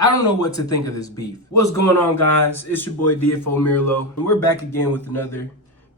I don't know what to think of this beef. What's going on, guys? It's your boy DFO Mirlo, and we're back again with another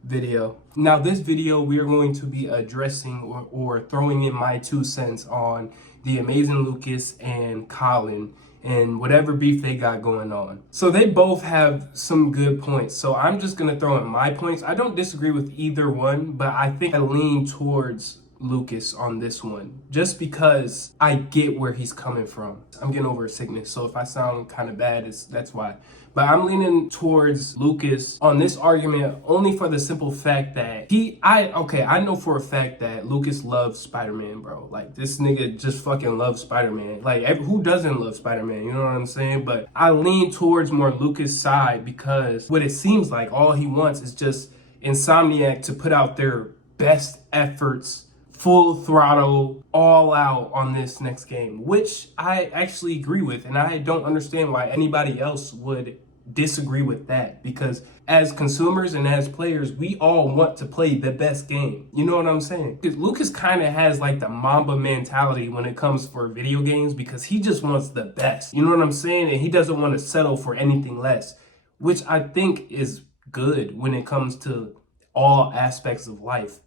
video. Now, this video, we are going to be addressing or throwing in my 2 cents on the amazing Lucas and Colin and whatever beef they got going on. So they both have some good points. So I'm just gonna throw in my points. I don't disagree with either one, but I think I lean towards Lucas on this one, just because I get where he's coming from. I'm getting over a sickness, so if I sound kind of bad, that's why. But I'm leaning towards Lucas on this argument only for the simple fact that I know for a fact that Lucas loves Spider-Man, bro. Like, this nigga just fucking loves Spider-Man. Like, who doesn't love Spider-Man? You know what I'm saying? But I lean towards more Lucas' side because what it seems like all he wants is just Insomniac to put out their best efforts, full throttle, all out on this next game, which I actually agree with. And I don't understand why anybody else would disagree with that, because as consumers and as players, we all want to play the best game. You know what I'm saying? Because Lucas kind of has like the Mamba mentality when it comes for video games, because he just wants the best. You know what I'm saying? And he doesn't want to settle for anything less, which I think is good when it comes to all aspects of life,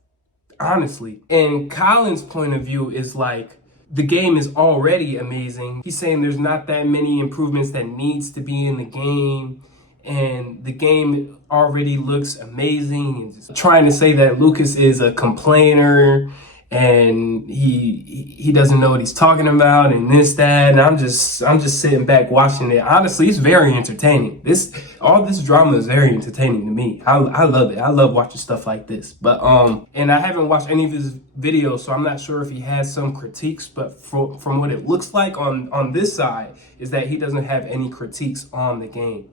honestly. And Colin's point of view is like, the game is already amazing. He's saying there's not that many improvements that needs to be in the game, and the game already looks amazing. And just trying to say that Lucas is a complainer and he doesn't know what he's talking about and this, that, and I'm just sitting back watching it. Honestly, it's very entertaining. All this drama is very entertaining to me. I love it. I love watching stuff like this. But and I haven't watched any of his videos, so I'm not sure if he has some critiques, but from what it looks like on this side is that he doesn't have any critiques on the game.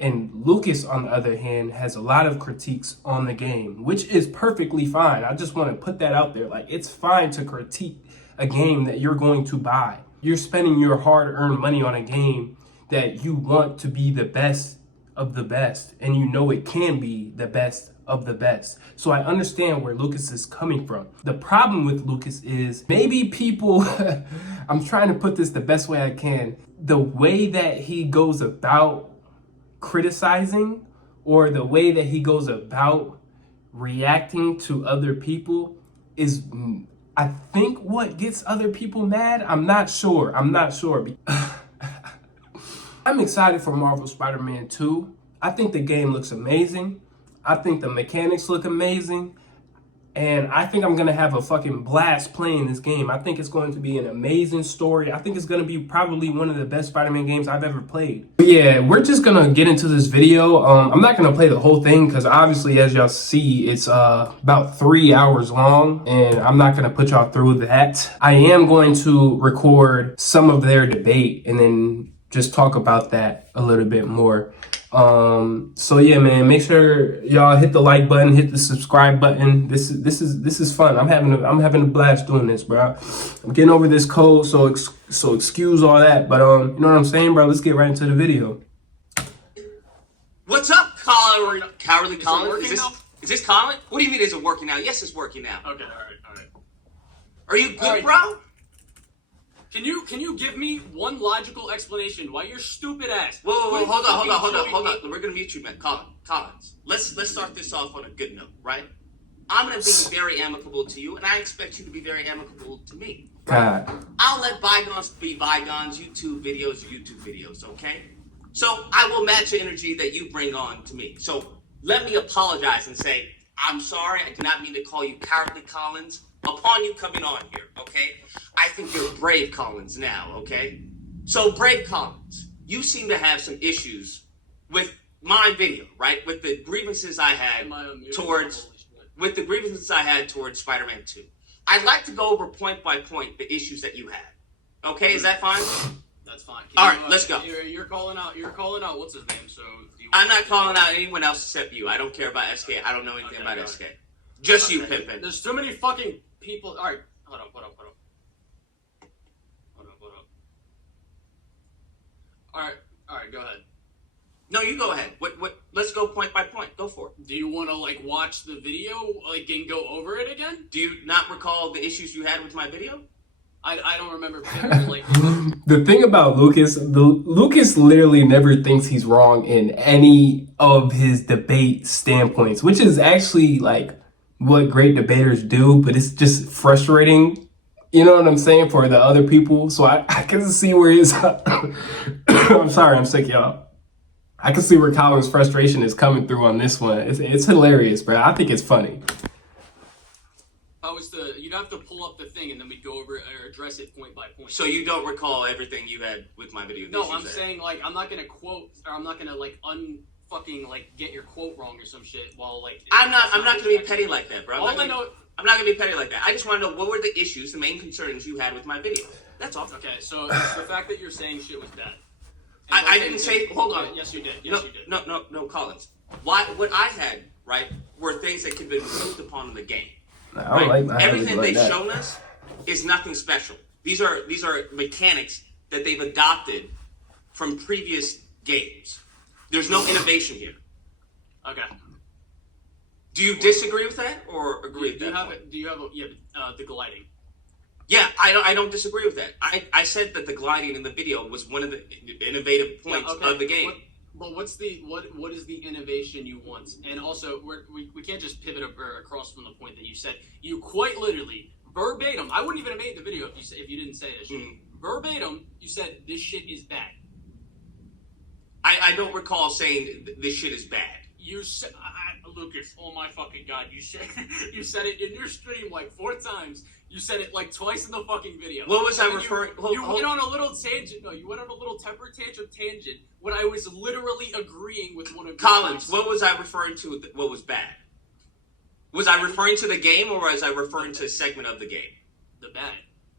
And Lucas, on the other hand, has a lot of critiques on the game, which is perfectly fine. I just want to put that out there. Like, it's fine to critique a game that you're going to buy. You're spending your hard-earned money on a game that you want to be the best of the best, and you know it can be the best of the best. So I understand where Lucas is coming from. The problem with Lucas is maybe people, I'm trying to put this the best way I can, the way that he goes about criticizing, or the way that he goes about reacting to other people is, I think, what gets other people mad. I'm not sure. I'm excited for Marvel Spider-Man 2. I think the game looks amazing. I think the mechanics look amazing. And I think I'm going to have a fucking blast playing this game. I think it's going to be an amazing story. I think it's going to be probably one of the best Spider-Man games I've ever played. But yeah, we're just going to get into this video. I'm not going to play the whole thing because obviously, as y'all see, it's about 3 hours long. And I'm not going to put y'all through that. I am going to record some of their debate and then just talk about that a little bit more. So yeah, man, make sure y'all hit the like button, hit the subscribe button. This is fun. I'm having a blast doing this, bro. I'm getting over this cold, so excuse all that. But you know what I'm saying, bro? Let's get right into the video. What's up, Colin? Cowardly Colin? Is this Colin? What do you mean is it working now? Yes, it's working now. Okay, all right. Are you good, bro? Can you give me one logical explanation why your stupid ass? Whoa, hold on. We're gonna mute you, man. Collins. Let's start this off on a good note, right? I'm gonna be very amicable to you, and I expect you to be very amicable to me. God. I'll let bygones be bygones. YouTube videos, okay? So I will match the energy that you bring on to me. So let me apologize and say, I'm sorry, I did not mean to call you Cowardly Collins upon you coming on here, okay? I think you're Brave Collins now, okay? So, Brave Collins, you seem to have some issues with my video, right? With the grievances I had towards Spider-Man 2. I'd like to go over point by point the issues that you had. Okay, is that fine? That's fine. All right, let's go. You're calling out what's his name? So I'm not calling out anyone else except you. I don't care about SK. I don't know anything about SK. Just you, Pimpin. There's too many fucking people. All right, hold up. All right, go ahead. No, you go ahead. What? Let's go point by point. Go for it. Do you want to like watch the video, like, and go over it again? Do you not recall the issues you had with my video? I don't remember pivotal like The thing about Lucas literally never thinks he's wrong in any of his debate standpoints, which is actually like what great debaters do, but it's just frustrating. You know what I'm saying, for the other people. So I can see where his I'm sorry, I'm sick, y'all. I can see where Colin's frustration is coming through on this one. It's hilarious, bro. I think it's funny. You'd have to pull up the thing and then we'd go over or address it point by point. So you don't recall everything you had with my video? No, I'm saying like I'm not gonna quote or I'm not gonna like unfucking like get your quote wrong or some shit while like I'm not gonna be petty like that, bro. All I know. I'm not gonna be petty like that. I just want to know what were the issues, the main concerns you had with my video. That's all. Okay, so it's the fact that you're saying shit was bad. I didn't say. Hold on. Yes, you did. Yes, you did. No, Collins. What I had, right, were things that could be improved upon in the game. I don't Right? like Everything they've that. shown us is nothing special. These are mechanics that they've adopted from previous games. There's no innovation here. Okay. Do you disagree with that or agree with that? Do you have the gliding? Yeah, I don't disagree with that. I said that the gliding in the video was one of the innovative points of the game. But what is the innovation you want? And also, we can't just pivot across from the point that you said. You quite literally, verbatim, I wouldn't even have made the video if you didn't say this shit. Verbatim, you said this shit is bad. I don't recall saying this shit is bad. You said, Lucas, oh my fucking god, you said it in your stream like 4 times. You said it like twice in the fucking video. What was I referring? You went on a little tangent. No, you went on a little temper tangent when I was literally agreeing with one of Collins, what was I referring to? What was bad? Was I referring to the game or was I referring to a segment of the game? The bad.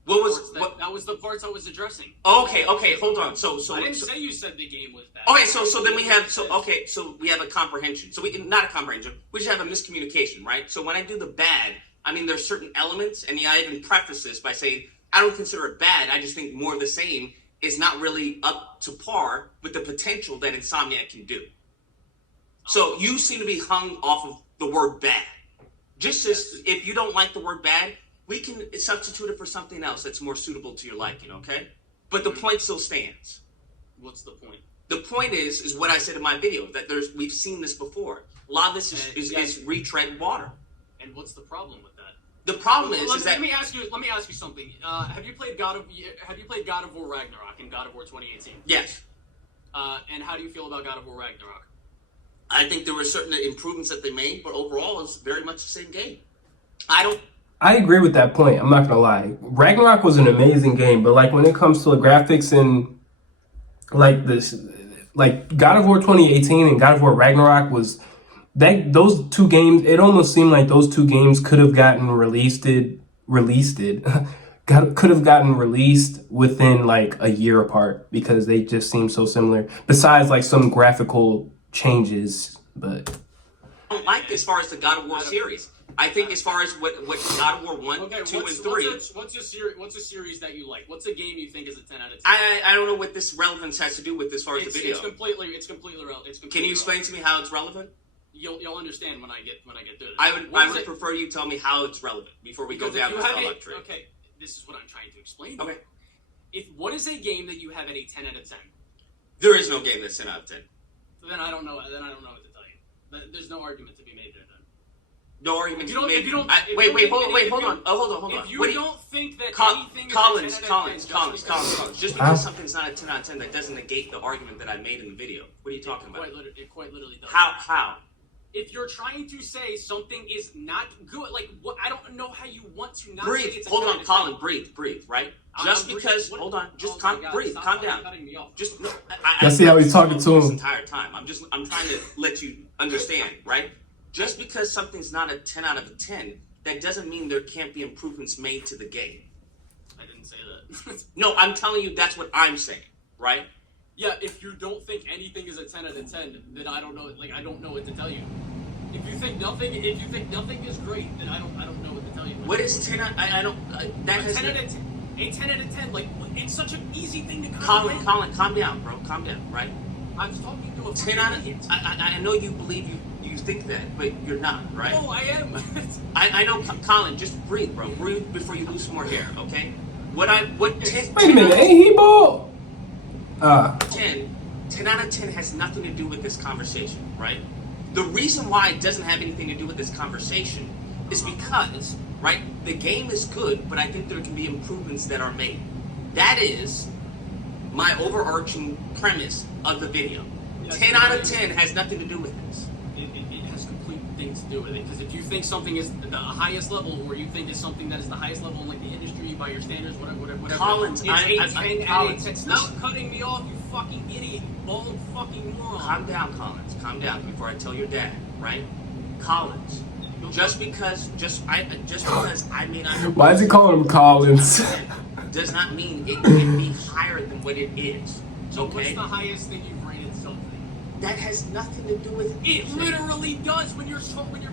That was the parts I was addressing. Okay, hold on. So I didn't say you said the game was bad. Okay, so then we have so we have a comprehension. So we not a comprehension. We just have a miscommunication, right? So when I do the bad, I mean there's certain elements, and I even preface this by saying I don't consider it bad. I just think more of the same is not really up to par with the potential that Insomniac can do. So you seem to be hung off of the word bad. Just as if you don't like the word bad, we can substitute it for something else that's more suitable to your liking, okay? But the point still stands. What's the point? The point is what I said in my video, that we've seen this before. A lot of this is retread water. And what's the problem with that? The problem is that let me ask you something. Have you played God of War Ragnarok and God of War 2018? Yes. And how do you feel about God of War Ragnarok? I think there were certain improvements that they made, but overall it's very much the same game. I agree with that point. I'm not gonna lie. Ragnarok was an amazing game, but like when it comes to the graphics and like this, like God of War 2018 and God of War Ragnarok was those two games. It almost seemed like those two games could have gotten released within like a year apart because they just seem so similar. Besides like some graphical changes, but I don't like as far as the God of War series. I think as far as what God of War 1, 2, and 3... What's a series that you like? What's a game you think is a 10 out of 10? I don't know what this relevance has to do with as far as the video. It's completely relevant. Can you explain to me how it's relevant? You'll understand when I get through this. I would prefer you tell me how it's relevant before we go down this dialogue tree. Okay, this is what I'm trying to explain. Okay. What is a game that you have at a 10 out of 10? There is no game that's 10 out of 10. Then I don't know what to tell you. There's no argument to be made there then. No argument to be made. Hold on. Hold on. If you don't think that anything Collins, is a 10 out of 10, just because something's not a 10 out of 10, that doesn't negate the argument that I made in the video. What are you talking about? It quite literally does. How? If you're trying to say something is not good, like what? I don't know how you want to not breathe. Say it's a Hold 10 on, out of Colin. 10. Breathe. Right? Just because. Hold on. Just calm. Breathe. Calm down. Just. I see how he's talking to him this entire time. I'm trying to let you understand, right? Just because something's not a 10 out of a 10, that doesn't mean there can't be improvements made to the game. I didn't say that. No, I'm telling you that's what I'm saying, right? Yeah, if you don't think anything is a 10 out of 10, then I don't know. Like I don't know what to tell you. If you think nothing is great, then I don't know what to tell you. What is 10? I don't. That has 10 out of 10. A 10 out of 10. Like it's such an easy thing to Colin, calm down, bro. Calm down, right? I was talking to a 10 out of. I know you believe you think that, but you're not, right? No, I am. I know, Colin. Just breathe, bro. Breathe before you lose some more hair, okay? What 10, Wait a minute, ain't he bald? 10 out of 10 has nothing to do with this conversation, right? The reason why it doesn't have anything to do with this conversation is because, right, the game is good, but I think there can be improvements that are made. That is my overarching premise of the video. 10 out of 10 has nothing to do with this. It has complete things to do with it. Because if you think something is the highest level, or you think it's something that is the highest level in like the industry by your standards, whatever. Collins, it's Collins, stop cutting me off, you fucking idiot, bald fucking moron. Calm down, Collins. Calm down before I tell your dad, right? Collins. Just because I may not. Why is he calling him Collins? Does not mean it can be higher than what it is. So Okay? what's the highest thing you've rated something? That has nothing to do with It anything. literally does. When you're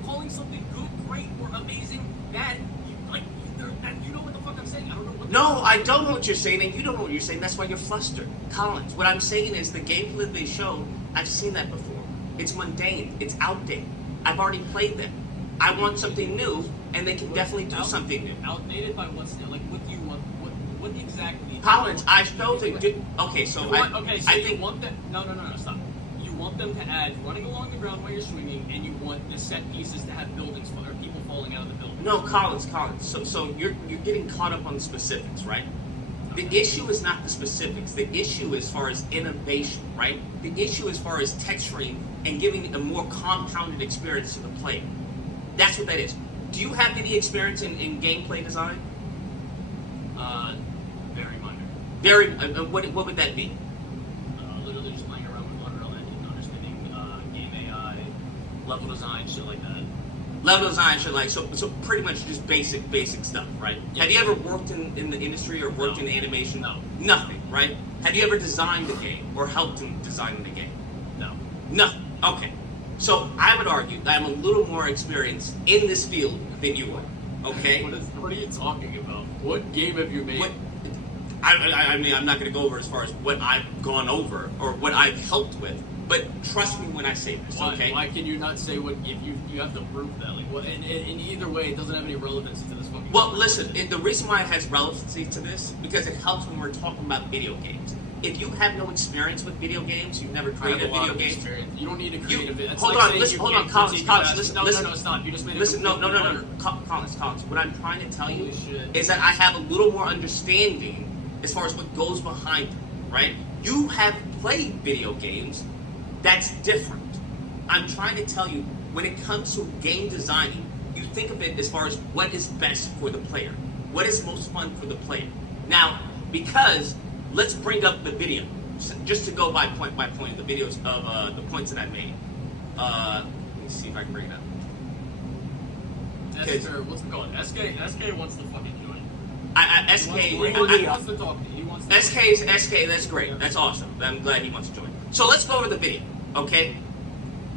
calling something good, great, or amazing, that you know what the fuck I'm saying. I don't know what. No, I don't know what you're saying, and you don't know what you're saying. That's why you're flustered, Collins. What I'm saying is the gameplay they show. I've seen that before. It's mundane. It's outdated. I've already played them. I want something new, and they can definitely do something new. Outdated by what's new? Like what do you want? What exactly? Collins, I showed them. Okay, so I think you want them. No, stop. You want them to add running along the ground while you're swinging, and you want the set pieces to have buildings or people falling out of the building. No, Collins. So you're getting caught up on the specifics, right? The issue is not the specifics. The issue is as far as innovation, right? The issue as far as texturing and giving a more compounded experience to the player. That's what that is. Do you have any experience in gameplay design? Very minor. Very. What would that be? Literally just playing around with Unreal Engine, understanding game AI, level design, shit like that. Level design, shit like so pretty much just basic stuff, right? Yeah. Have you ever worked in the industry or worked in animation? No. Nothing, right? Have you ever designed a game or helped in designing the game? No. Nothing. Okay. So I would argue that I'm a little more experienced in this field than you are. Okay? What are you talking about? What game have you made? I mean, I'm not going to go over as far as what I've gone over or what I've helped with, but trust me when I say this, okay? Why can you not say what if you have to prove that? Like, what? In either way, it doesn't have any relevance to this fucking. Well, listen. The reason why it has relevancy to this because it helps when we're talking about video games. If you have no experience with video games, you've never created a video game. You don't need to create a video. Hold on, listen, hold on, Collins, listen, no, stop. You just made it. Listen, no, Collins. What I'm trying to tell you is that I have a little more understanding as far as what goes behind it, right? You have played video games, that's different. I'm trying to tell you, when it comes to game designing, you think of it as far as what is best for the player, what is most fun for the player. Now, because let's bring up the video, just to go by point, the videos of the points that I made. Let me see if I can bring it up. What's it called? SK wants to fucking join. SK wants to talk to you. He wants to SK, that's great. That's awesome. I'm glad he wants to join. So let's go over the video, okay?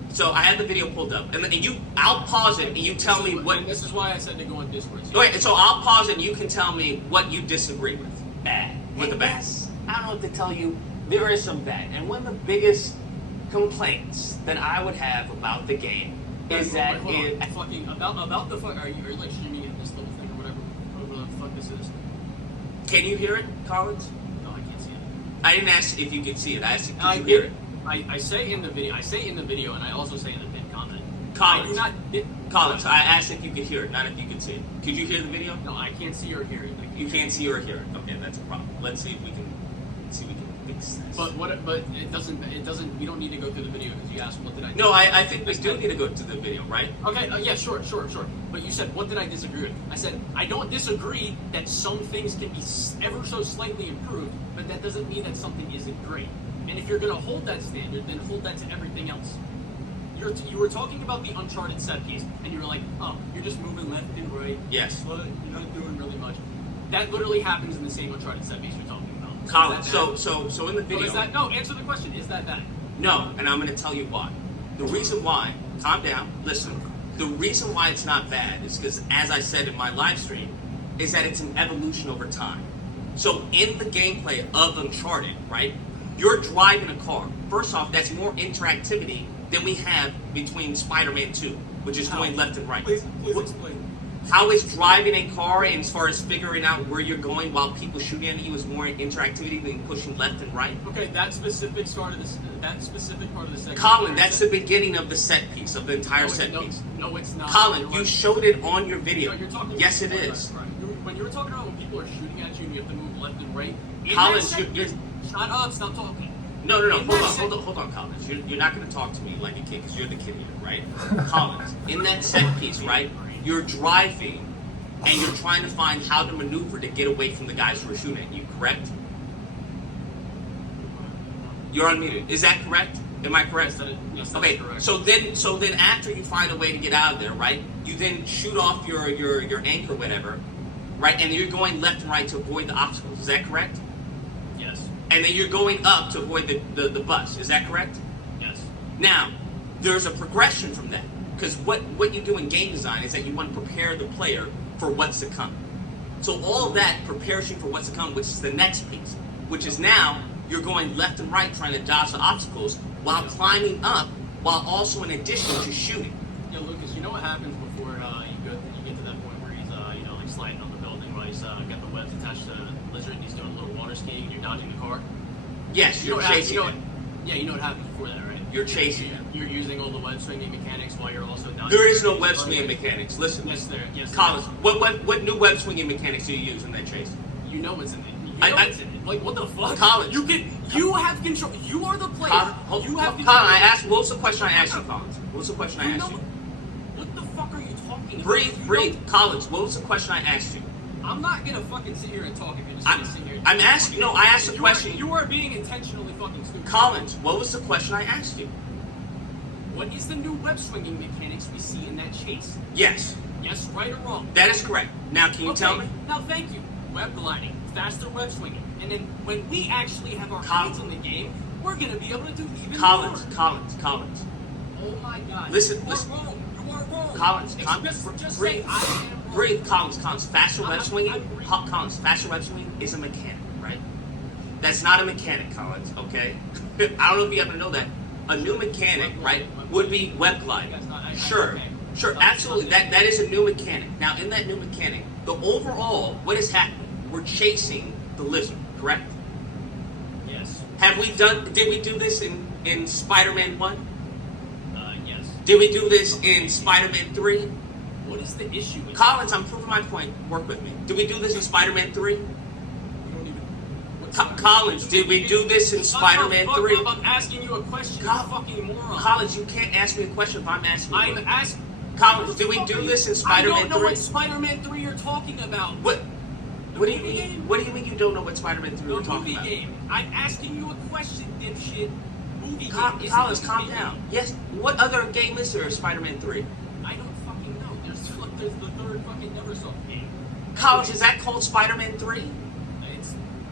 So I have the video pulled up, and then I'll pause it, and you tell me what. And this is why I said to go on Discord. Wait, so I'll pause it, and you can tell me what you disagree with. Bad. With the bad. I don't know what to tell you. There is some bad, and one of the biggest complaints that I would have about the game is that fucking about the fuck. Are you like streaming at this little thing or whatever the fuck this is? Can you hear it, Collins? No, I can't see it. I didn't ask if you could see it. I asked if you could hear it. I say in the video, and I also say in the pinned comment. Collins, Collins, I asked if you could hear it, not if you could see it. Could you hear the video? No, I can't see or hear it. You can't see or hear it. Okay, that's a problem. Let's see if we can fix this. But it doesn't. We don't need to go through the video because you asked what did I. No, I think we do need to go to the video, right? Okay. Yeah. Sure. But you said what did I disagree with? I said I don't disagree that some things can be ever so slightly improved, but that doesn't mean that something isn't great. And if you're going to hold that standard, then hold that to everything else. You were talking about the Uncharted set piece, and you were like, oh, you're just moving left and right. Yes. But you're not doing really much. That literally happens in the same Uncharted set piece you're talking about. Collins, so in the video... answer the question, is that bad? No, and I'm going to tell you why. The reason why, calm down, listen. The reason why it's not bad is because, as I said in my live stream, is that it's an evolution over time. So in the gameplay of Uncharted, right, you're driving a car. First off, that's more interactivity than we have between Spider-Man 2, which is going left and right. Please explain. How is driving a car, and as far as figuring out where you're going while people shooting at you, is more interactivity than pushing left and right? Okay, that specific part of the second. Colin, that's the beginning of the set piece, of the entire set piece. No, it's not. Colin, you showed it on your video. No, you're talking. Yes, it is. Right. When you were talking about when people are shooting at you and you have to move left and right. Colin, shut up! Stop talking. No. Hold on, Collins. You're not going to talk to me like a kid because you're the kid here, right? Collins, in that set piece, right? You're driving and you're trying to find how to maneuver to get away from the guys who are shooting at you, correct? You're unmuted. Is that correct? Am I correct? Yes, that Okay. is correct. So then after you find a way to get out of there, right? You then shoot off your anchor, whatever, right? And you're going left and right to avoid the obstacles. Is that correct? Yes. And then you're going up to avoid the bus. Is that correct? Yes. Now, there's a progression from that. Because what you do in game design is that you want to prepare the player for what's to come. So all of that prepares you for what's to come, which is the next piece. Which is now, you're going left and right trying to dodge the obstacles while climbing up, while also in addition to shooting. Yeah, Lucas, you know what happens before you get to that point where he's like sliding on the building, while he's got the webs attached to the lizard and he's doing a little water skiing and you're dodging the car? Yes, you're chasing it. Yeah, you know what happens before that, right? You're chasing it. You're using all the web swinging mechanics while you're also dodging. There is no web swinging mechanics. Listen. Yes, there. Yes. Collins, what new web swinging mechanics do you use in that chase? You know what's in it. You know what's in it. Like, what the fuck? Collins. You have control. You are the player. You have control. Colin, what was the question I asked you, Collins? What was the question I asked you? What the fuck are you talking about? Breathe. Collins, what was the question I asked you? I'm not gonna fucking sit here and talk if you're just gonna sit here. I'm asking. No, I asked a question. You are being intentionally fucking stupid. Collins, what was the question I asked you? What is the new web swinging mechanics we see in that chase? Yes. Yes, right or wrong? That is correct. Now, can you tell me? Now, thank you. Web gliding, faster web swinging, and then when we actually have our hands in the game, we're gonna be able to do even more. Collins. Oh my God. Listen. You are wrong. Collins, Just breathe. say I am wrong. Breathe, Collins. Faster web swinging. I'm Collins, faster web swinging is a mechanic, right? That's not a mechanic, Collins. Okay. I don't know if you happen to know that. A new mechanic, right, would be web gliding. Sure, absolutely. That is a new mechanic. Now, in that new mechanic, the overall, what is happening? We're chasing the lizard, correct? Yes. Did we do this in Spider-Man 1? Yes. Did we do this in Spider-Man 3? What is the issue with Collins, I'm proving my point. Work with me. Did we do this in Spider-Man 3? Collins, did we do this in Spider-Man 3? I'm asking you a question, you fucking moron. Collins, you can't ask me a question if I'm asking you. I'm asking. Collins, did we do this in Spider-Man 3? I don't know what Spider-Man 3 you're talking about. What do you mean? What do you mean you don't know what Spider-Man 3 we're talking about? The movie game. I'm asking you a question, dipshit. Movie game. Collins, calm down. Yes. What other game is there in Spider-Man 3? I don't fucking know. There's the third fucking Neversoft game. Collins, is that called Spider-Man 3?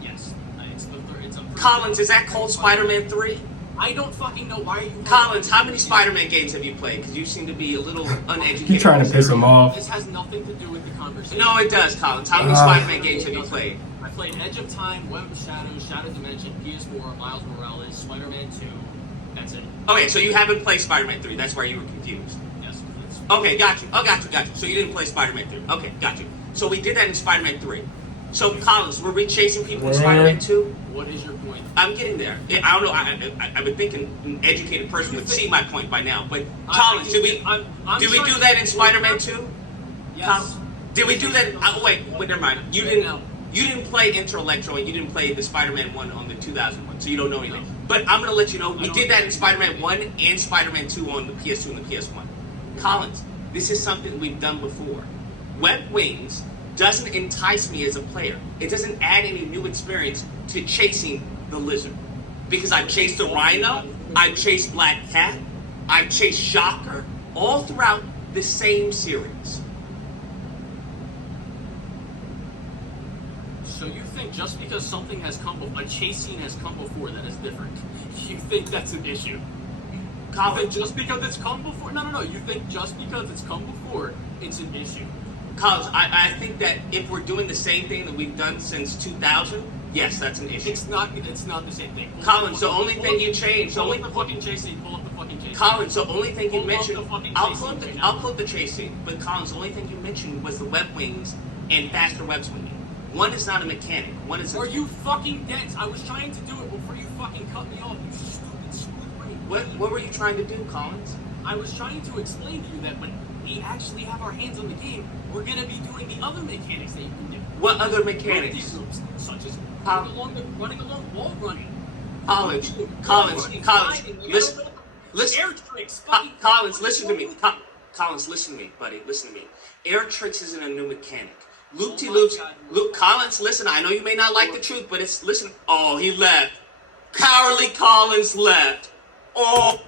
Yes. It's the third. It's a. Collins, is that called Spider-Man 3? I don't fucking know. Why are you? Collins, how many Spider-Man games have you played? Because you seem to be a little uneducated. You're trying to piss him off. This has nothing to do with the conversation. No, it does, Collins. How many Spider-Man games have you played? I played Edge of Time, Web of Shadows, Shadow Dimension, PS4, Miles Morales, Spider-Man 2. That's it. Okay, so you haven't played Spider-Man 3. That's where you were confused. Yes. Okay, got you. Oh, got you. So you didn't play Spider-Man 3. Okay, got you. So we did that in Spider-Man 3. So, Collins, were we chasing people in Spider-Man 2? What is your point? I'm getting there. I don't know. I would think an educated person would see my point by now. But, Collins, did we do that in Spider-Man 2? Yes. Did we do that? Wait, never mind. You didn't play Inter Electro and you didn't play the Spider-Man 1 on the 2001, so you don't know anything. But I'm going to let you know, we did that in Spider-Man 1 and Spider-Man 2 on the PS2 and the PS1. Collins, this is something we've done before. Web Wings doesn't entice me as a player. It doesn't add any new experience to chasing the lizard. Because I've chased the Rhino, I've chased Black Cat, I've chased Shocker, all throughout the same series. So you think just because something has come before, a chase scene has come before, that is different? You think that's an issue? Colin, Just because it's come before? No. You think just because it's come before, it's an issue? Collins, I think that if we're doing the same thing that we've done since 2000, Yes, that's an issue. It's not the same thing. Colin, so only thing you changed. Pull up the fucking chase scene. Pull up the fucking chase scene. Colin, so only thing you Pull up mentioned. the fucking I'll chase pull up scene. the chase scene. But Colin, the only thing you mentioned was the web wings and faster web swinging. One is not a mechanic. One is. Are you fucking dense? I was trying to do it before you fucking cut me off. You stupid smooth brain. What were you trying to do, Collins? I was trying to explain to you that when we actually have our hands on the game, we're gonna be doing the other mechanics that you can do. What other These mechanics? moves, such as running along, wall running. Collins, listen. Air tricks. Collins, listen to me. Collins, listen to me, buddy. Listen to me. Air tricks isn't a new mechanic. Loop-de-loops. Collins, listen. I know you may not like the truth, but it's listen. Oh, he left. Cowardly Collins left. Oh.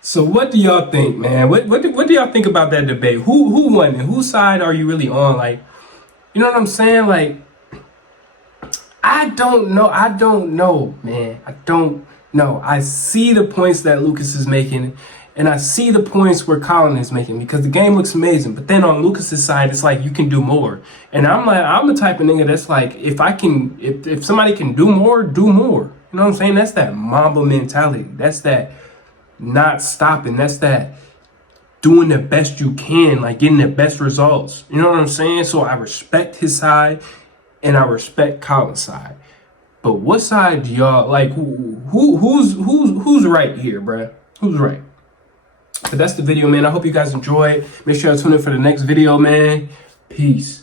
So what do y'all think, man? What do y'all think about that debate? Who won and whose side are you really on? Like, you know what I'm saying? Like, I don't know, man. I don't know. I see the points that Lucas is making, and I see the points where Colin is making, because the game looks amazing. But then on Lucas's side, it's like you can do more. And I'm the type of nigga that's like, if somebody can do more, do more. You know what I'm saying? That's that Mamba mentality. That's that not stopping. That's that doing the best you can, like getting the best results. You know what I'm saying? So I respect his side and I respect Colin's side. But what side do y'all like? Who's right here, bruh? Who's right? But that's the video, man. I hope you guys enjoyed. Make sure y'all tune in for the next video, man. Peace.